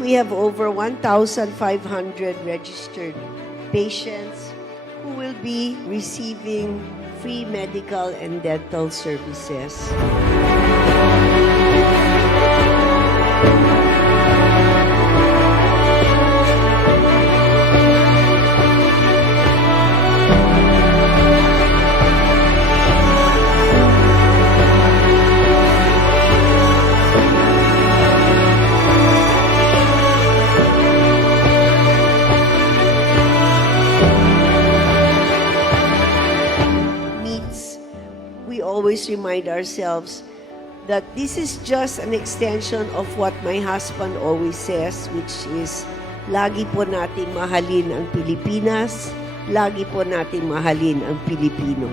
we have over 1,500 registered patients who will be receiving free medical and dental services. We always remind ourselves that this is just an extension of what my husband always says, which is, lagi po nating mahalin ang Pilipinas, lagi po nating mahalin ang Pilipino.